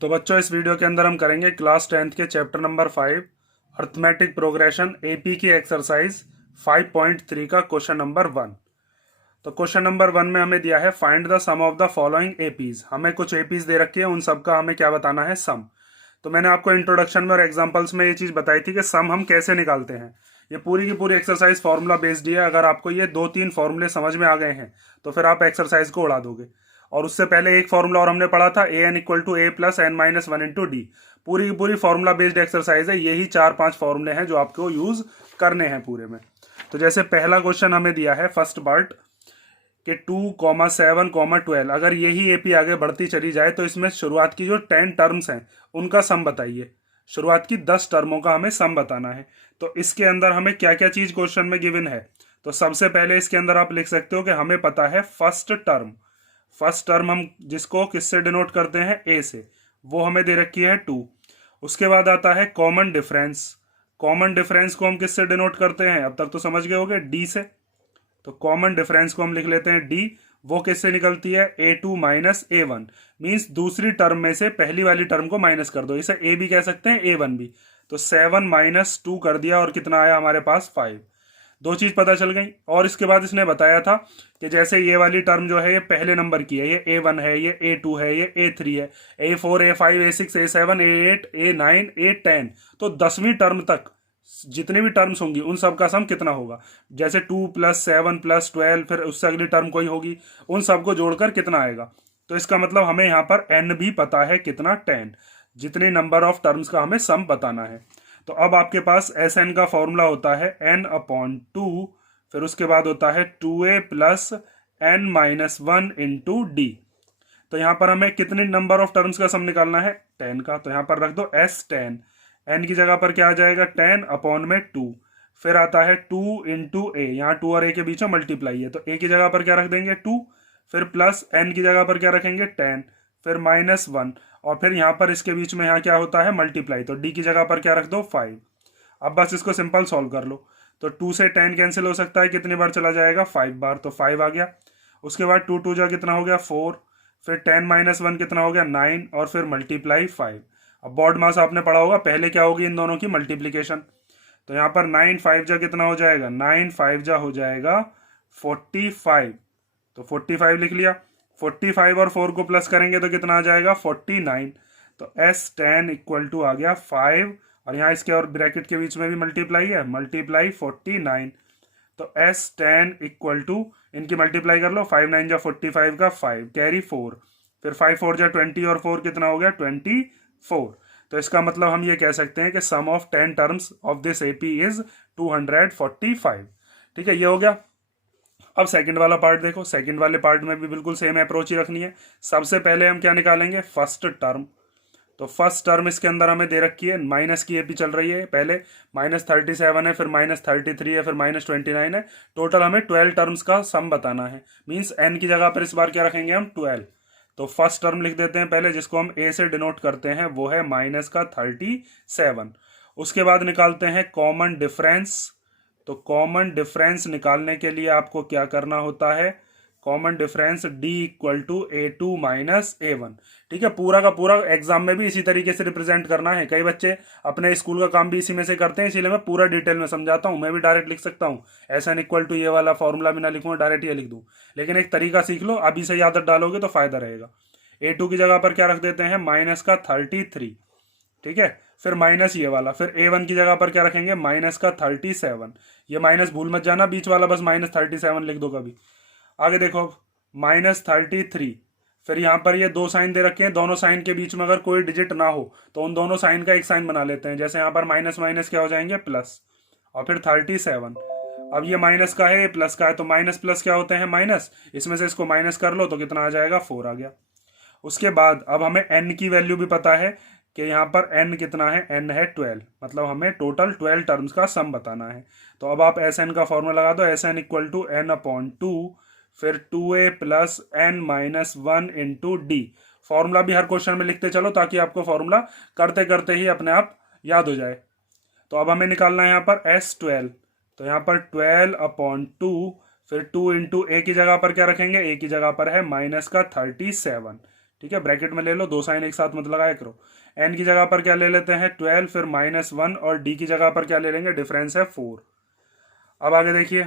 तो बच्चों, इस वीडियो के अंदर हम करेंगे क्लास 10th के chapter number 5 arithmetic progression AP की एक्सरसाइज 5.3 का क्वेश्चन नंबर 1। तो क्वेश्चन नंबर 1 में हमें दिया है find the sum of the following APs. हमें कुछ एपीज दे रखी है, उन सब का हमें क्या बताना है, सम। तो मैंने आपको इंट्रोडक्शन में और एग्जांपल्स में ये चीज बताई थी कि सम हम कैसे निकालते हैं। ये पूरी की पूरी एक्सरसाइज फॉर्मूला बेस्ड ही है। अगर आपको ये 2-3 फॉर्मूले समझ में आ गए हैं तो फिर आप एक्सरसाइज को उड़ा दोगे। और उससे पहले एक फॉर्मूला और हमने पढ़ा था, a n equal to a plus n minus one into d. पूरी की पूरी फॉर्मूला बेस्ड एक्सरसाइज है। यही 4-5 फॉर्मूले हैं जो आपको यूज करने हैं पूरे में। तो जैसे पहला क्वेश्चन हमें दिया है फर्स्ट पार्ट कि 2,7,12, अगर यही एपी आगे बढ़ती चली जाए तो इसमें शुरुआत की जो 10 टर्म्स हैं उनका सम बताइए। शुरुआत की 10 टर्मों का हमें सम बताना है। तो इसके अंदर हमें क्या क्या चीज क्वेश्चन में गिवन है। तो सबसे पहले इसके अंदर आप लिख सकते हो कि हमें पता है फर्स्ट टर्म। फर्स्ट टर्म हम जिसको किससे डिनोट करते हैं, ए से, वो हमें दे रखी है 2। उसके बाद आता है कॉमन डिफरेंस। कॉमन डिफरेंस को हम किससे डिनोट करते हैं, अब तक तो समझ गए होगे, डी से। तो कॉमन डिफरेंस को हम लिख लेते हैं डी। वो किससे निकलती है, A2 माइनस A1। मीन्स दूसरी टर्म में से पहली वाली टर्म को माइनस कर दो। इसे ए भी कह सकते हैं, A1 भी। तो 7 माइनस 2 कर दिया और कितना आया हमारे पास, 5। दो चीज पता चल गई। और इसके बाद इसने बताया था कि जैसे ये वाली टर्म जो है ये पहले नंबर की है, ये A1 है, ये A2 है, ये A3 है, A4, A5, A6, A7, A8, A9, A10। तो 10वीं टर्म तक जितनी भी टर्म्स होंगी उन सब का सम कितना होगा। जैसे 2 + 7 + 12, फिर उससे अगली टर्म कोई होगी, उन सबको जोड़कर कितना आएगा। तो इसका मतलब हमें यहाँ पर n भी पता है कितना, 10। जितने नंबर ऑफ टर्म्स का हमें सम बताना है। तो अब आपके पास एस एन का फॉर्मूला होता है n/2, फिर उसके बाद होता है 2a + n-1 इंटू डी। तो यहाँ पर हमें कितने नंबर ऑफ टर्म्स का सम निकालना है, 10 का। तो यहाँ पर रख दो S10। n की जगह पर क्या आ जाएगा, 10/2। फिर आता है 2 इंटू ए, यहाँ 2 और a के बीच में मल्टीप्लाई है तो a की जगह पर क्या रख देंगे, 2। फिर प्लस n की जगह पर क्या रखेंगे, 10। फिर -1, और फिर यहाँ पर इसके बीच में यहाँ क्या होता है, मल्टीप्लाई। तो d की जगह पर क्या रख दो, 5। अब बस इसको सिंपल सॉल्व कर लो। तो 2 से 10 कैंसिल हो सकता है, कितनी बार चला जाएगा, 5 बार। तो 5 आ गया। उसके बाद 2 2 जा कितना हो गया, 4। फिर 10 - 1 कितना हो गया, 9, और फिर मल्टीप्लाई 5। अब बोर्ड मास आपने पढ़ा होगा, पहले क्या होगी इन दोनों की मल्टीप्लीकेशन। तो यहाँ पर 9 5 जा कितना हो जाएगा, 9 5 जा हो जाएगा 45। तो 45 लिख लिया। 45 और 4 को प्लस करेंगे तो कितना आ जाएगा, 49। तो S10 इक्वल टू आ गया 5, और यहाँ इसके और ब्रैकेट के बीच में भी मल्टीप्लाई है, मल्टीप्लाई 49। तो S10 इक्वल टू, इनकी मल्टीप्लाई कर लो, 5 9 जा 45 का 5 कैरी 4, फिर 5 4 जा 20 और 4 कितना हो गया, 24। तो इसका मतलब हम ये कह सकते हैं कि sum of 10 terms of this AP is 245। ठीक है, ये हो गया। अब सेकंड वाला पार्ट देखो। सेकंड वाले पार्ट में भी बिल्कुल सेम अप्रोच ही रखनी है। सबसे पहले हम क्या निकालेंगे, फर्स्ट टर्म। तो फर्स्ट टर्म इसके अंदर हमें दे रखी है, माइनस की एपी चल रही है। पहले -37 है, फिर -33 है, फिर -29 है। टोटल हमें 12 टर्म्स का सम बताना है। मींस n की जगह पर इस बार क्या रखेंगे हम, 12। तो फर्स्ट टर्म लिख देते हैं पहले, जिसको हम a से डिनोट करते हैं, वो है -37। उसके बाद निकालते हैं कॉमन डिफरेंस। तो कॉमन डिफरेंस निकालने के लिए आपको क्या करना होता है, common difference d equal to A2 minus A1। ठीक है, पूरा का पूरा एग्जाम में भी इसी तरीके से रिप्रेजेंट करना है। कई बच्चे अपने स्कूल का काम भी इसी में से करते हैं, इसीलिए मैं पूरा डिटेल में समझाता हूँ। मैं भी डायरेक्ट लिख सकता हूँ, SN इक्वल टू ये वाला फॉर्मूला भी ना लिखूँ, डायरेक्ट ये लिख दूँ। लेकिन एक तरीका सीख लो, अभी से आदत डालोगे तो फायदा रहेगा। A2 की जगह पर क्या रख देते हैं, -33। ठीक है, फिर माइनस ये वाला, फिर A1 की जगह पर क्या रखेंगे, -37। ये माइनस भूल मत जाना, बीच वाला बस -37 लिख दो कभी। आगे देखो, -33। फिर यहाँ पर ये दो साइन दे रखे हैं, दोनों साइन के बीच में अगर कोई डिजिट ना हो तो उन दोनों साइन का एक साइन बना लेते हैं। जैसे यहाँ पर माइनस माइनस क्या हो जाएंगे, प्लस, और फिर 37। अब ये माइनस का है, ये प्लस का है, तो माइनस प्लस क्या होते हैं, माइनस। इसमें से इसको माइनस कर लो तो कितना आ जाएगा, 4 आ गया। उसके बाद अब हमें n की वैल्यू भी पता है कि यहाँ पर n कितना है, n है 12। मतलब हमें टोटल 12 टर्म्स का सम बताना है। तो अब आप Sn का फॉर्मूला लगा दो, Sn इक्वल टू n/2, फिर 2a + n-1 into D. Formula भी हर क्वेश्चन में लिखते चलो ताकि आपको फॉर्मूला करते करते ही अपने आप याद हो जाए। तो अब हमें निकालना है यहाँ पर S12। तो यहाँ पर 12/2, फिर 2 इंटू ए की जगह पर क्या रखेंगे, ए की जगह पर है -37। ठीक है, ब्रैकेट में ले लो, 2 साइन एक साथ मत लगाया करो। n की जगह पर क्या ले लेते हैं 12, फिर -1, और d की जगह पर क्या ले लेंगे, डिफरेंस है 4। अब आगे देखिए,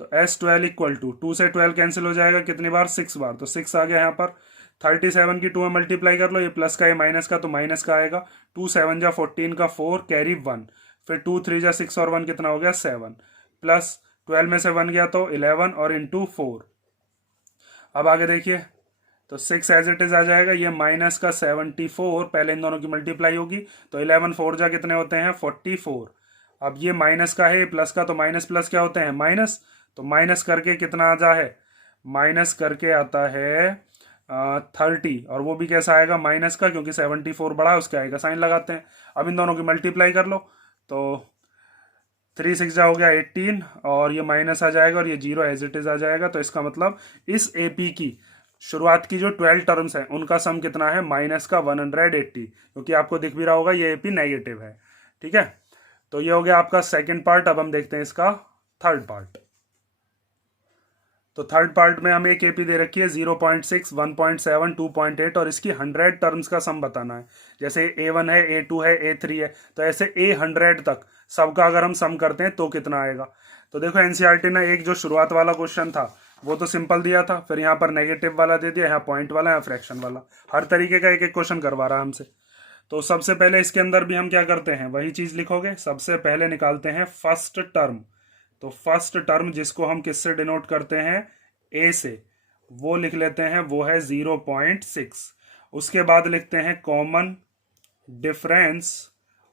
तो S12 इक्वल टू 2 से 12 कैंसिल हो जाएगा कितनी बार, 6 बार, तो 6 आ गया यहाँ पर। 37 की 2 में मल्टीप्लाई कर लो, ये प्लस का ये माइनस का, तो माइनस का आएगा। 2 7 जा 14 का 4 कैरी 1, फिर 2 3 जा 6 और 1 कितना हो गया 7, प्लस 12 में से 1 गया तो 11 और इंटू 4। अब आगे देखिए, तो 6 एज इट इज आ जाएगा, ये माइनस का 74, पहले इन दोनों की मल्टीप्लाई होगी, तो 11 4 जा कितने होते हैं 44। अब ये माइनस का है, प्लस का, तो माइनस प्लस क्या होते हैं माइनस, तो माइनस करके कितना आ जा है, माइनस करके आता है 30, और वो भी कैसा आएगा माइनस का, क्योंकि 74 बड़ा है उसका आएगा, साइन लगाते हैं। अब इन दोनों की मल्टीप्लाई कर लो, तो 3 6 जा हो गया 18, और ये माइनस आ जाएगा और ये 0 एज इट इज आ जाएगा। तो इसका मतलब इस एपी की शुरुआत की जो 12 टर्म्स हैं उनका सम कितना है, माइनस का 180, क्योंकि आपको दिख भी रहा होगा ये एपी नेगेटिव है। ठीक है, तो ये हो गया आपका सेकंड पार्ट। अब हम देखते हैं इसका थर्ड पार्ट। तो थर्ड पार्ट में हमें एक एपी दे रखी है 0.6, 1.7, 2.8, और इसकी 100 टर्म्स का सम बताना है। जैसे A1 है, A2 है, A3 है, तो ऐसे A100 तक सबका अगर हम सम करते हैं तो कितना आएगा। तो देखो एनसीईआरटी ने एक जो शुरुआत वाला क्वेश्चन था वो तो सिंपल दिया था, फिर यहाँ पर नेगेटिव वाला दे दिया, यहाँ पॉइंट वाला, यहाँ फ्रैक्शन वाला, हर तरीके का एक एक क्वेश्चन करवा रहा है हमसे। तो सबसे पहले इसके अंदर भी हम क्या करते हैं, वही चीज लिखोगे। सबसे पहले निकालते हैं फर्स्ट टर्म। तो फर्स्ट टर्म जिसको हम किससे डिनोट करते हैं, ए से, वो लिख लेते हैं, वो है 0.6। उसके बाद लिखते हैं कॉमन डिफरेंस,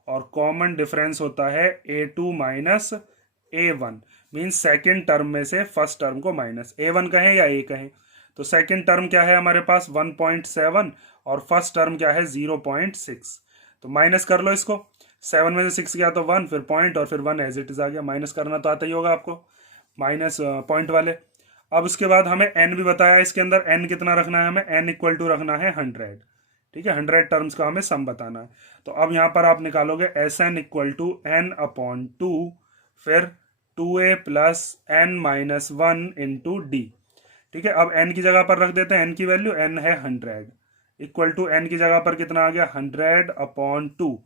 और कॉमन डिफरेंस होता है A2 minus A1, means second term में से फर्स्ट टर्म को माइनस, A1 कहें या A कहें। तो सेकेंड टर्म क्या है हमारे पास 1.7, और फर्स्ट टर्म क्या है 0.6। तो माइनस कर लो इसको, 7 में से 6 गया तो 1, फिर पॉइंट, और फिर 1 एज इट इज आ गया। माइनस करना तो आता ही होगा आपको, माइनस पॉइंट वाले। अब उसके बाद हमें n भी बताया, इसके अंदर n कितना रखना है हमें, n इक्वल टू रखना है 100। ठीक है, 100 टर्म्स का हमें सम बताना है। तो अब यहाँ पर आप निकालोगे SN इक्वल टू n/2, फिर 2a plus n minus 1 into D. ठीक है, अब n की जगह पर रख देते हैं, n की वैल्यू, n है 100, इक्वल टू n की जगह पर कितना आ गया 100/2,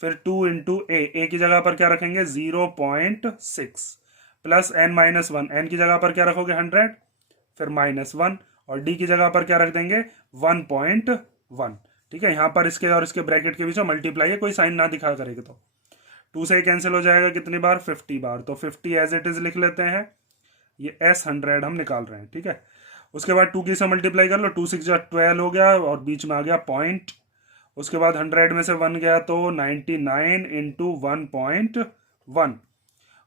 फिर 2 इंटू a की जगह पर क्या रखेंगे 0.6, प्लस n माइनस 1, n की जगह पर क्या रखोगे 100, फिर -1, और d की जगह पर क्या रख देंगे 1.1। ठीक है, यहाँ पर इसके और इसके ब्रैकेट के बीच में मल्टीप्लाई है, कोई साइन ना दिखा करेगा तो 2 से कैंसिल हो जाएगा कितनी बार 50 बार, तो 50 एज इट इज लिख लेते हैं। ये S100 हम निकाल रहे हैं। ठीक है, उसके बाद 2 की से मल्टीप्लाई कर लो, 2 6 जा 12 हो गया, और बीच में आ गया पॉइंट। उसके बाद 100 में से 1 गया तो 99 इंटू 1.1।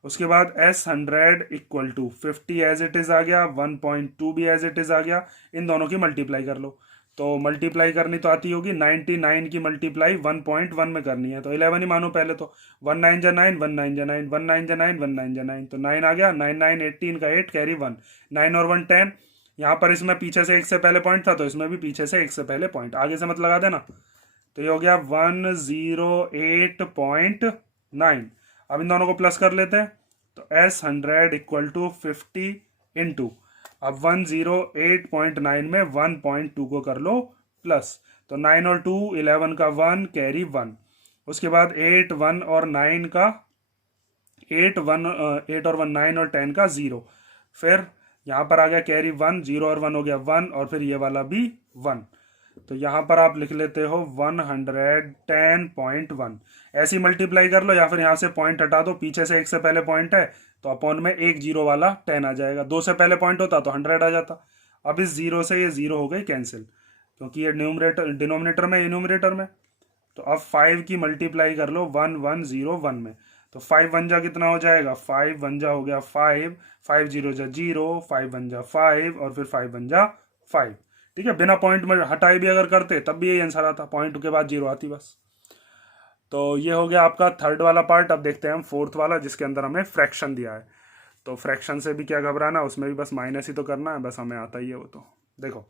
उसके बाद S100 equal to 50 as it is आ गया, 1.2 भी एज इट इज आ गया। इन दोनों की मल्टीप्लाई कर लो, तो मल्टीप्लाई करनी तो आती होगी, 99 की मल्टीप्लाई 1.1 में करनी है, तो 11 ही मानो पहले। तो 1 9 जा 9, 1 9 जा 9, 1 9 जा 9, 1 9 जा 9, तो 9 आ गया। 9 9 18 का 8 कैरी 1, 9 और 1 10। यहाँ पर इसमें पीछे से 1 से पहले पॉइंट था, तो इसमें भी पीछे से 1 से पहले पॉइंट, आगे से मत लगा देना। तो ये हो गया 108.9। अब इन दोनों को प्लस कर लेते हैं, तो S100 इक्वल टू 50 इंटू, अब 108.9 में 1.2 को कर लो प्लस, तो 9 और 2 11 का 1 कैरी 1। उसके बाद 8 1 और 9 का 8 और 1 9 और 10 का 0, फिर यहाँ पर आ गया कैरी 1, 0 और 1 हो गया 1, और फिर ये वाला भी 1। तो यहाँ पर आप लिख लेते हो 110.1। ऐसी मल्टीप्लाई कर लो, या फिर यहाँ से पॉइंट हटा दो, पीछे से 1 से पहले पॉइंट है तो अपॉन में 1 0 वाला 10 आ जाएगा, 2 से पहले पॉइंट होता तो 100 आ जाता। अब इस 0 से ये 0 हो गई कैंसिल, क्योंकि ये न्यूमरेटर डिनोमिनेटर में, ये न्यूमरेटर में। तो अब 5 की मल्टीप्लाई कर लो 1101 में, तो 5 1 जा कितना हो जाएगा, 5 1 जा हो गया 5, 5 0 जा 0, 5 1 जा 5, और फिर 5 1 जा 5। ठीक है, बिना पॉइंट में हटाए भी अगर करते तब भी यही आंसर आता, पॉइंट के बाद 0 आती बस। तो ये हो गया आपका थर्ड वाला पार्ट। अब देखते हैं हम फोर्थ वाला, जिसके अंदर हमें फ्रैक्शन दिया है। तो फ्रैक्शन से भी क्या घबराना, उसमें भी बस माइनस ही तो करना है, बस हमें आता ही है वो। तो देखो,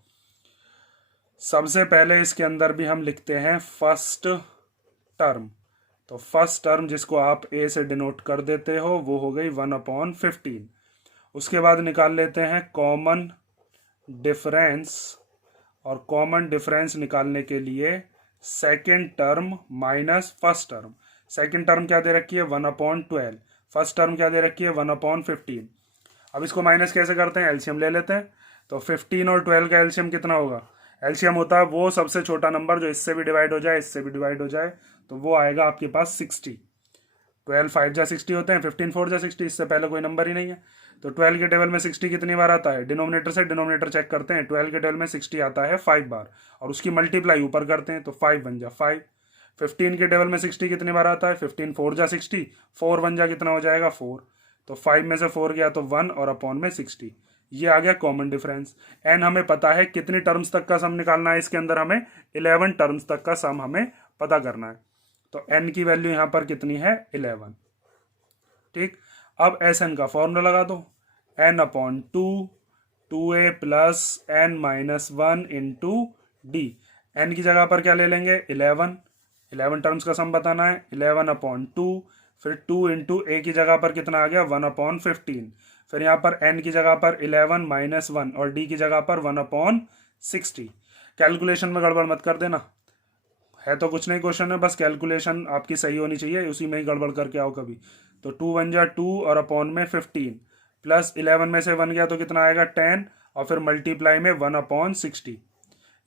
सबसे पहले इसके अंदर भी हम लिखते हैं फर्स्ट टर्म। तो फर्स्ट टर्म जिसको आप ए से डिनोट कर देते हो वो हो गई 1/15। उसके बाद निकाल लेते हैं कॉमन डिफरेंस, और कॉमन डिफरेंस निकालने के लिए second term minus first term. Second term क्या दे रखी है 1/12, फर्स्ट टर्म क्या दे रखी है 1/15। अब इसको माइनस कैसे करते हैं, एलसीएम ले लेते हैं। तो 15 और 12 का एलसीएम कितना होगा, एलसीएम होता है वो सबसे छोटा नंबर जो इससे भी डिवाइड हो जाए इससे भी डिवाइड हो जाए, तो वो आएगा आपके पास 60। 12 5 जा 60 होते हैं, 15 4 जा 60, इससे पहले कोई नंबर ही नहीं है। तो 12 के टेबल में 60 कितनी बार आता है, डिनोमिनेटर से डिनोमिनेटर चेक करते हैं। 12 के टेबल में 60 आता है 5 बार, और उसकी मल्टीप्लाई ऊपर करते हैं तो 5 बन जा 5। 15 के टेबल में 60 कितनी बार आता है, 15 4 जा 60, 4 बन जा कितना हो जाएगा 4। तो 5 में से 4 गया तो 1 और अपॉन में 60। ये आ गया कॉमन डिफरेंस। एन हमें पता है कितनी टर्म्स तक का सम निकालना है, इसके अंदर हमें 11 टर्म्स तक का सम हमें पता करना है। तो एन की वैल्यू यहां पर कितनी है 11। ठीक, अब एस एन का फॉर्मूला लगा दो, n/2 2a plus n minus 1 into d. N की जगह पर क्या ले लेंगे 11 टर्म्स का सम बताना है, 11/2, फिर 2 इंटू ए की जगह पर कितना आ गया 1/15, फिर यहाँ पर n की जगह पर 11 माइनस 1 और d की जगह पर 1/60। कैलकुलेशन में गड़बड़ मत कर देना, है तो कुछ नहीं क्वेश्चन है, बस कैलकुलेशन आपकी सही होनी चाहिए, उसी में ही गड़बड़ करके आओ कभी। तो 2 1 जा 2 और अपॉन में 15 प्लस 11 में से 1 गया तो कितना आएगा 10 और फिर मल्टीप्लाई में 1/60।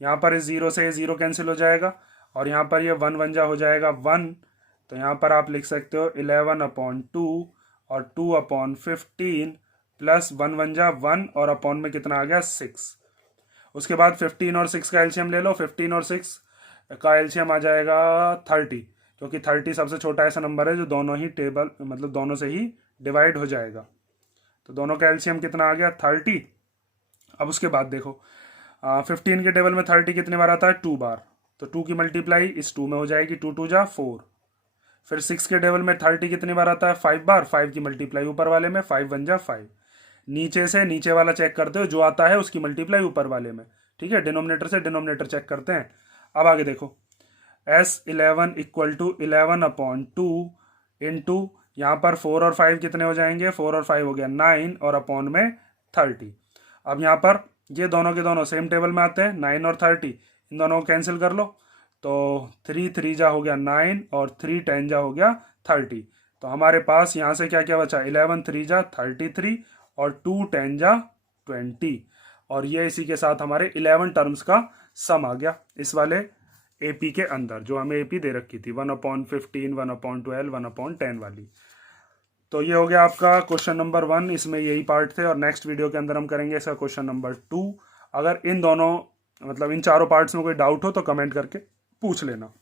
यहाँ पर इस 0 से 0 कैंसिल हो जाएगा और यहाँ पर ये 1 1 जा हो जाएगा 1। तो यहाँ पर आप लिख सकते हो 11/2 और 2/15 प्लस 1 1 जा 1 और अपॉन में कितना आ गया 6। उसके बाद 15 और 6 का एलसीएम ले लो, 15 और 6 का एलसीएम आ जाएगा 30, क्योंकि 30 सबसे छोटा ऐसा नंबर है जो दोनों ही टेबल मतलब दोनों से ही डिवाइड हो जाएगा। तो दोनों का एलसीएम कितना आ गया 30। अब उसके बाद देखो 15 के टेबल में 30 कितने बार आता है 2 बार, तो 2 की मल्टीप्लाई इस 2 में हो जाएगी, 2 2 जा 4। फिर 6 के टेबल में 30 कितनी बार आता है 5 बार, 5 की मल्टीप्लाई ऊपर वाले में 5 1 जा 5। नीचे से नीचे वाला चेक करते हो, जो आता है उसकी मल्टीप्लाई ऊपर वाले में। ठीक है, डिनोमिनेटर से डिनोमिनेटर चेक करते हैं। अब आगे देखो S11 इक्वल टू 11/2 इंटू यहाँ पर 4 और 5 कितने हो जाएंगे, 4 और 5 हो गया 9 और अपॉन में 30। अब यहाँ पर ये दोनों के दोनों सेम टेबल में आते हैं, 9 और 30, इन दोनों को कैंसिल कर लो। तो 3 3 जा हो गया 9 और 3 10 जा हो गया 30। तो हमारे पास यहाँ से क्या क्या बचा, 11 3 जा 33 और 2 10 जा 20। और ये इसी के साथ हमारे 11 टर्म्स का सम आ गया इस वाले एपी के अंदर, जो हमें एपी दे रखी थी 1/15 1/12 1/10 वाली। तो ये हो गया आपका क्वेश्चन नंबर 1, इसमें यही पार्ट थे, और नेक्स्ट वीडियो के अंदर हम करेंगे इसका क्वेश्चन नंबर 2। अगर इन दोनों मतलब इन चारों पार्ट्स में कोई डाउट हो तो कमेंट करके पूछ लेना।